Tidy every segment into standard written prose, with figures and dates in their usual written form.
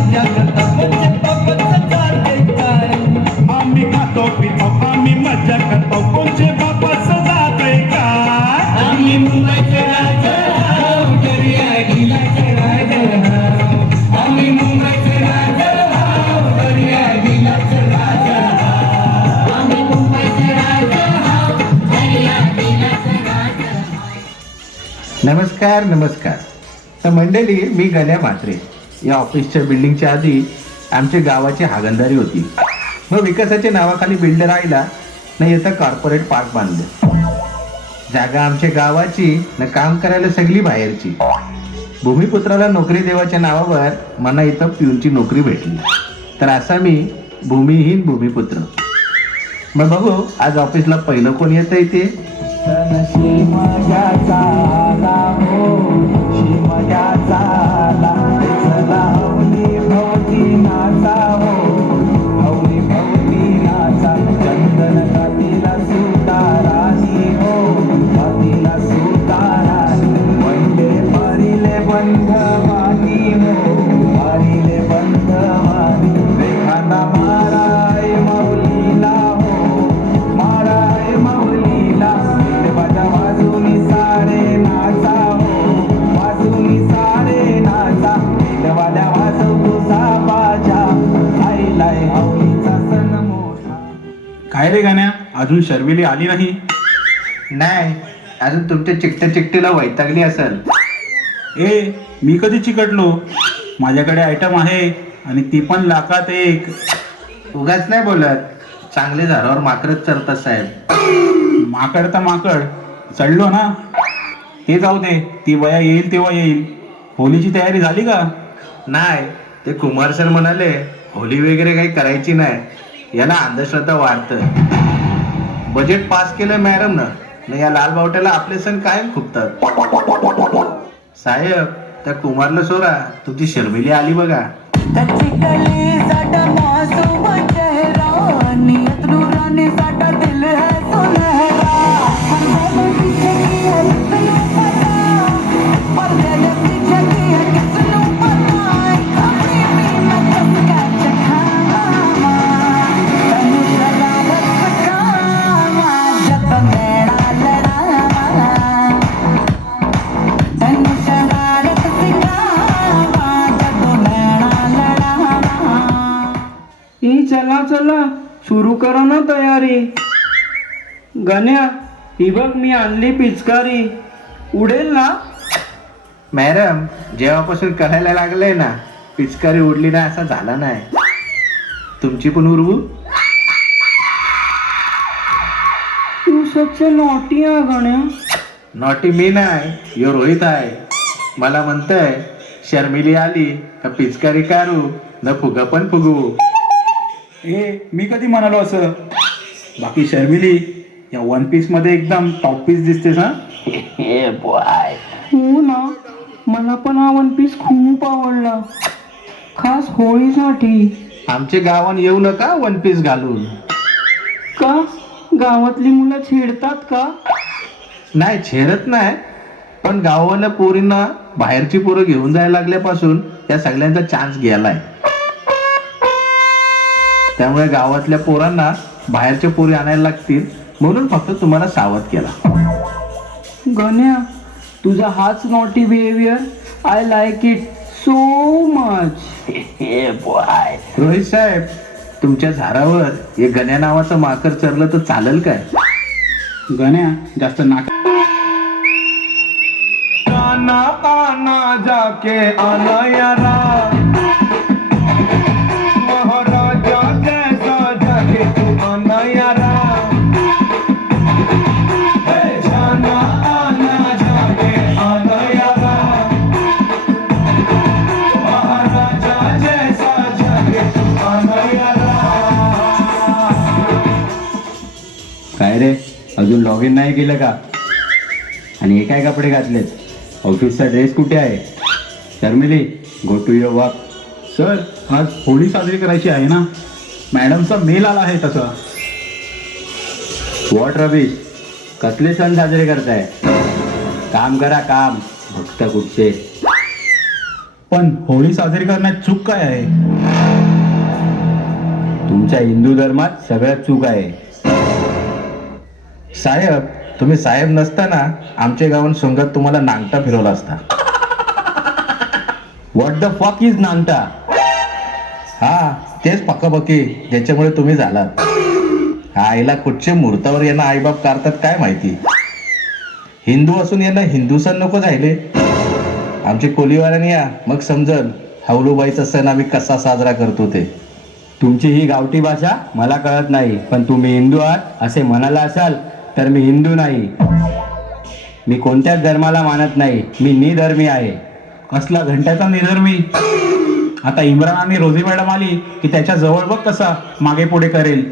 मजा करतो म्हणजे बापाचं जाते काय. आम्ही खातो पितो आम्ही मजा करतो कोणचे बापाचं जाते काय. आम्ही मुंबईचे राजा हाव, दर्या गिलाचे राजा हाव. आम्ही मुंबईचे राजा हाव, दर्या गिलाचे राजा हाव. आम्ही मुंबईचे राजा हाव, दर्या गिलाचे राजा हाव. नमस्कार नमस्कार. तर मंडळी, मी गण्या म्हात्रे. या ऑफिसच्या बिल्डिंगच्या आधी आमच्या गावाची हागंदारी होती. मग विकासाच्या नावाखाली बिल्डर राहिला न येता कॉर्पोरेट पार्क बांधले. जागा आमच्या गावाची न काम करायला सगळी बाहेरची. भूमिपुत्राला नोकरी देवाच्या नावावर मला इथं पिऊनची नोकरी भेटली. तर असा मी भूमिहीन भूमिपुत्र. मग बघू आज ऑफिसला पहिलं कोण येतं इथे. काय रे गाण्या, अजून शर्मिली आली नाही? नाही, अजून तुमच्या चिकट्या वैतागली असेल. ए, मी कधी चिकटलो? माझ्याकडे आयटम आहे आणि ती पण लाखात एक. उगाच नाही बोलत. चांगले झाडावर माकडच चरतात साहेब. माकड तर माकड, चढलो ना. हे जाऊ दे, ती वया येईल तेव्हा येईल. होलीची तयारी झाली का? नाही, ते कुमार सर म्हणाले होली वगैरे काही करायची नाही. याला अंधश्रद्धा वाढतं. बजेट पास केलं मॅडम न या लाल बावट्याला आपले सण कायम खुपतात. साहेब, त्या कुमारला सोरा, तुमची शर्मिली आली बघा. कच्ची कली साडा मासूम चेहरा, नियत नूरानी साडा दिल है सुनहरा. हमने पीछे की है किसनू पता, पर्दे पीछे की है किसनू पता. कभी भी मत उसका चखावा, तनु शरारत सखावा, जब मेरा लड़ावा. तनु शरारत सिखावा, जब मेरा लड़ावा. ही चला चला, सुरू करा ना तयारी. गण्या, ही बघ मी आणली पिचकारी. उडेल ना? मॅडम, जेव्हापासून करायला लागलंय ना, पिचकारी उडली ना असा झाला नाही. तुमची पण उडवू? तू सच्चे नॉटी आहे गण्या. नॉटी मी नाही, यो रोहित आहे. मला म्हणतंय शर्मिली आली का पिचकारी काढू न फुगा पण फुगवू. ए, मी कधी म्हणालो असं? बाकी शर्मिली, या वन पीस मध्ये एकदम टॉप पीस दिसतेस हा. हो ना, मला पण हा वन पीस खूप आवडला, खास होळीसाठी. आमच्या गावात येऊ नका वन पीस घालून. का? गावातली मुलं छेडतात का? नाही, छेडत नाही, पण गावाला पोरींना बाहेरची पोरं घेऊन जायला लागल्यापासून त्या सगळ्यांचा चान्स गेलाय. त्यामुळे गावातल्या पोरांना बाहेरच्या पोरी आणायला लागतील, म्हणून फक्त तुम्हाला सावध केला. गण्या, तुझा हाच naughty behaviour, I like it so much. Rohit साहेब, तुमच्या झाडावर हे गण्या नावाचं माकड चरलं तर चालेल काय? गण्या, जास्त नाक. आना आना जाके आना यारा, महाराजा जैसा जाके तू आना यारा. जाना आना जाके आना यारा, महाराजा जैसा जाके तू आना यारा. काय रे, अजून लॉग इन नाही केलं का? आणि हे काय कपडे घातलेत? ऑफिसचा ड्रेस कुठे आहे? Sharmili, go to your work. Sir, आज होळी साजरी करायची आहे ना, मॅडमचा मेल आला आहे तसा. व्हॉट रबीश, कसले सण साजरे करताय? काम करा काम, भक्त कुठचे. पण होळी साजरी करण्यात चूक काय आहे? तुमच्या हिंदू धर्मात सगळ्यात चूक आहे. साहेब, तुम्ही साहेब नसताना आमच्या गावात सोंगात तुम्हाला नांगटा फिरवला असता. व्हॉट द फक इज नांगटा? हा, तेच पक्कापक्की ज्याच्यामुळे तुम्ही झालात. आईला कुठच्या मुहूर्तावर यांना आईबाप काढतात काय माहिती. हिंदू असून यांना हिंदू सण नको झाले. आमचे कोलीवाल्याने या, मग समजल हौलूबाईचा सण आम्ही कसा साजरा करतो ते. तुमची ही गावठी भाषा मला कळत नाही, पण तुम्ही हिंदू आहात असे म्हणाला असाल तर मी हिंदू नाही. मी कोणत्याच धर्माला मानत नाही. मी निधर्मी आहे. कसला घंट्याचा निधर्मी. आता इम्रान आणि रोजी मॅडम आली की त्याच्या जवळ बघ कसा मागे पुढे करेल.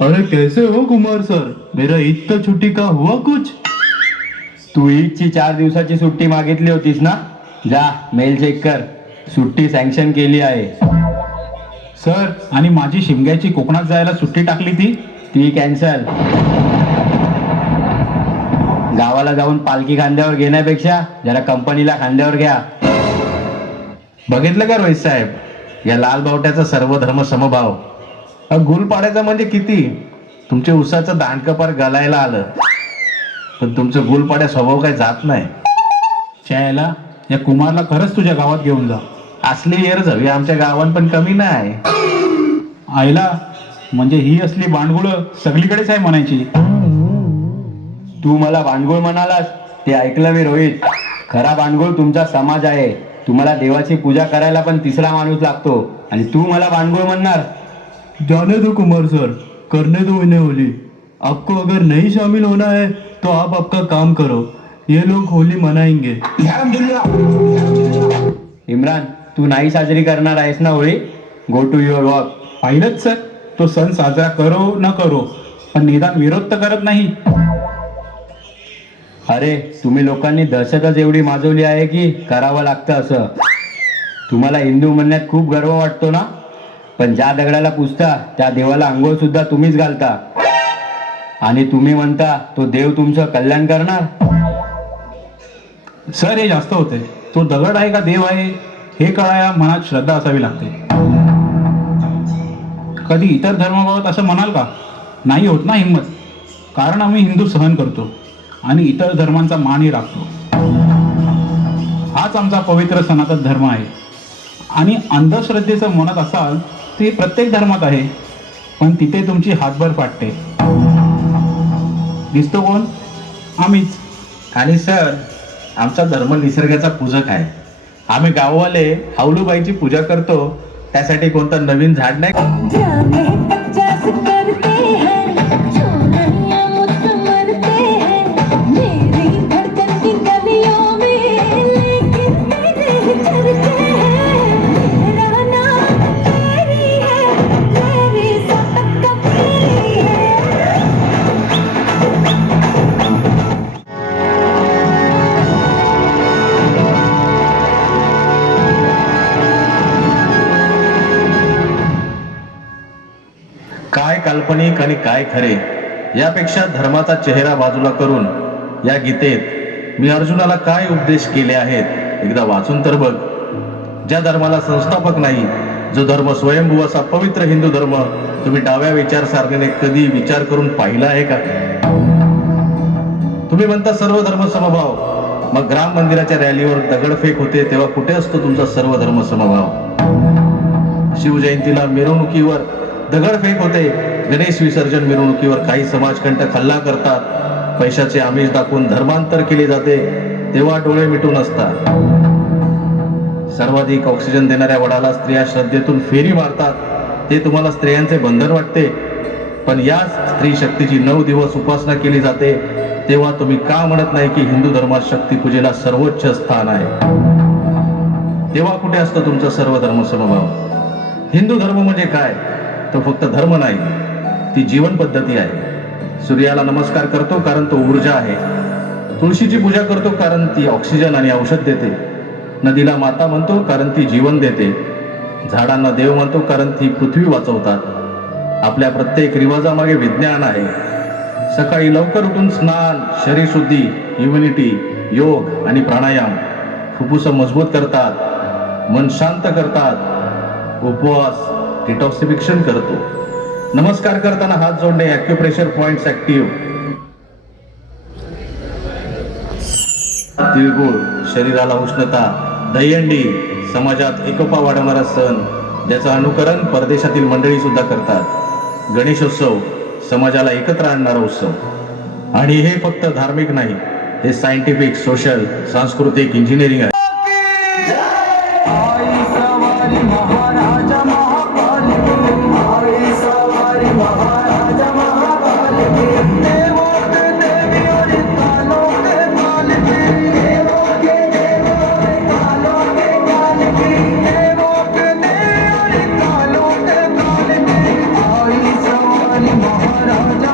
अरे कैसे हो कुमार सर, मेरा ईद का छुट्टी का हुआ कुछ? तू ईदची 4 दिवसाची सुट्टी मागितली होतीस ना? जा मेल चेक कर. सुट्टी सँक्शन केली आहे. सर, आणि माझी शिमग्याची कोकणात जायला सुट्टी टाकली ती कॅन्सल. गावाला जाऊन पालखी खांद्यावर घेण्यापेक्षा जरा कंपनीला खांद्यावर घ्या. बघितलं का रोहित साहेब, या लाल बावट्याचा सर्व धर्म समभाव. गुल पाडायचा म्हणजे किती. तुमच्या उसाचं दांडकपार गलायला आलं, पण तुमचं गुल पाड्या स्वभाव काही जात नाही. त्याला या कुमारला खरंच तुझ्या गावात घेऊन जा. असली येर हवी आमच्या गावात, पण कमी नाही. आईला म्हणजे ही असली बांडगुळं सगळीकडेच आहे म्हणायची. तू मला भांडगुळ म्हणालास ते ऐकलं मी रोहित. खरा भांडगुळ तुमचा समाज आहे. तुम्हाला देवाची पूजा करायला पण तिसरा माणूस लागतो आणि तू मला भांडगुळ म्हणणार? जाने दो कुमार सर, करने दो इन्हें होली. आपको अगर नहीं शामिल होना है तो आप आपका काम करो. ये लोग होली मनाएंगे. इम्रान, तू नाही साजरी करणार आहेस ना Holi? Go to your work. पाहिलंच सर, तो सण साजरा करो न करो पण निदान विरोध तर करत नाही. अरे तुम्ही लोकांनी दहशतच एवढी माजवली आहे की करावं लागतं असं. तुम्हाला हिंदू म्हणण्यात खूप गर्व वाटतो ना, पण ज्या दगडाला पुजता त्या देवाला अंघोळ सुद्धा तुम्हीच घालता आणि तुम्ही म्हणता तो देव तुमचं कल्याण करणार. सर, हे जास्त होते. तो दगड आहे का देव आहे हे कळाया मनात श्रद्धा असावी लागते. कधी इतर धर्माबाबत असं म्हणाल का? नाही होत ना हिंमत, कारण आम्ही हिंदू सहन करतो आणि इतर धर्मांचा मानही राखतो. हाच आमचा पवित्र सनातन धर्म आहे. आणि अंधश्रद्धेचं म्हणत असाल ते प्रत्येक धर्मात आहे, पण तिथे तुमची हातभर फाटते. दिसतो कोण? आम्हीच. आणि सर, आमचा धर्म निसर्गाचा पूजक आहे. आम्ही गाववाले हौलूबाईची पूजा करतो, त्यासाठी कोणतं नवीन झाड नाही. काय काल्पनिक आणि काय खरे, यापेक्षा धर्माचा चेहरा बाजूला करून या गीतेत मी अर्जुनाला काय उपदेश केले आहेत एकदा वाचून तर बघ. ज्या धर्माला संस्थापक नाही, जो धर्म स्वयंभू असा पवित्र हिंदू धर्म तुम्ही डाव्या विचारसरणीने कधी विचार करून पाहिला आहे का? तुम्ही म्हणता सर्व धर्म समभाव, मग राम मंदिराच्या रॅलीवर दगडफेक होते तेव्हा कुठे असतो तुमचा सर्व धर्म समभाव? शिवजयंतीला मिरवणुकीवर दगडफेक होते, गणेश विसर्जन मिरवणुकीवर काही समाजकंटक हल्ला करतात, पैशाचे आमिष दाखवून धर्मांतर केले जाते, तेव्हा डोळे मिटून असतात. सर्वाधिक ऑक्सिजन देणाऱ्या वडाला स्त्रिया श्रद्धेतून फेरी मारतात, ते तुम्हाला स्त्रियांचे बंधन वाटते. पण याच स्त्री शक्तीची 9 दिवस उपासना केली जाते, तेव्हा तुम्ही का म्हणत नाही की हिंदू धर्मात शक्तीपूजेला सर्वोच्च स्थान आहे? तेव्हा कुठे असतो तुमचा सर्व धर्म समभाव? हिंदू धर्म म्हणजे काय? तो फक्त धर्म नाही, ती जीवन पद्धती आहे. सूर्याला नमस्कार करतो कारण तो ऊर्जा आहे. तुळशीची पूजा करतो कारण ती ऑक्सिजन आणि औषध देते. नदीला माता म्हणतो कारण ती जीवन देते. झाडांना देव म्हणतो कारण ती पृथ्वी वाचवतात. आपल्या प्रत्येक रिवाजामागे विज्ञान आहे. सकाळी लवकर उठून स्नान, शरीरशुद्धी, इम्युनिटी, योग आणि प्राणायाम फुफ्फुसं मजबूत करतात, मन शांत करतात. उपवास डिटॉक्सिफिकेशन करतो. नमस्कार करताना हात जोडणे, ॲक्युप्रेशर पॉइंट्स ॲक्टिव्ह. तिळगुळ शरीराला उष्णता, दहीहंडी समाजात एकोपा वाढवणारा सण, ज्याचं अनुकरण परदेशातील मंडळी सुद्धा करतात. गणेशोत्सव समाजाला एकत्र आणणारा उत्सव. आणि हे फक्त धार्मिक नाही, हे सायंटिफिक, सोशल, सांस्कृतिक, इंजिनिअरिंग आहे. आई सवारी महाराजा महाकाल की, आई सवारी महाराजा महाकाल की, देवों के देवी और कालों के काल की, देवों के देवी और कालों के काल की, देवों के देवी और कालों के काल की, आई सवारी महाराजा